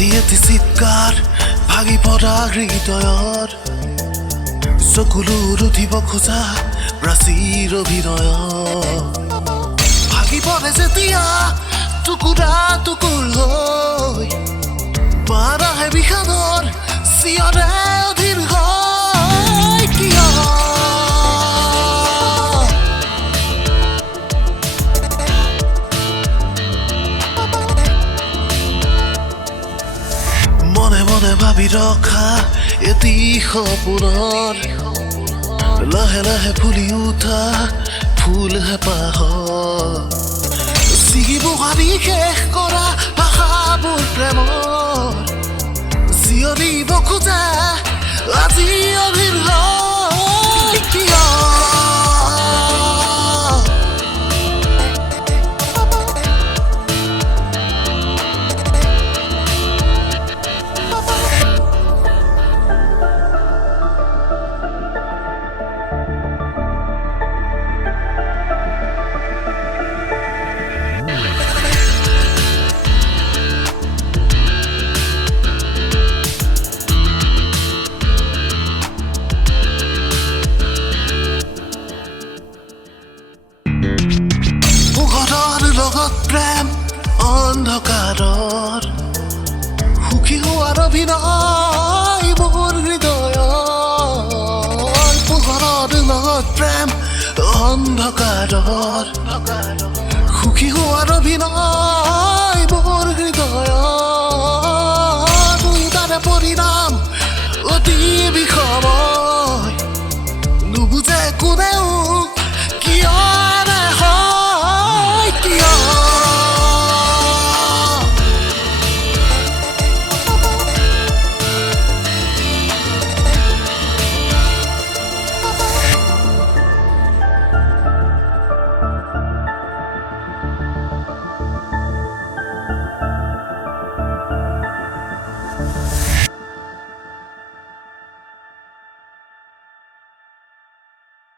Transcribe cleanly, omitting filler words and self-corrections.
এটি চিৎকাৰ ভাগি পৰা হৃদয়ত চকুলোৰ উঠিব খোজা প্ৰাচীৰ অভিনয় ভাগি পৰে যেতিয়া টুকুৰা টুকুৰ হৈ পাৰ আহে বিষাদৰ চিঞৰে অধীৰ হয় কিয় মনে মনে ভাবি ৰখা এটি সপোনৰ লাহে লাহে ফুলি উঠা ফুল হেঁপাহত ছিগিব হাবি শেষ কৰা ভাষাবোৰ প্ৰেমৰ জিয়ৰিব খোজা আজি অধীৰ হয় কিয় লগত প্ৰেম অন্ধকাৰৰ সুখী হোৱাৰ অভিনয় মোৰ হৃদয়ৰ পোহৰৰ লগত প্ৰেম অন্ধকাৰৰ সুখী হোৱাৰ অভিনয় মোৰ হৃদয়ৰ দুয়োটাৰে পৰিণাম অতি বিষয়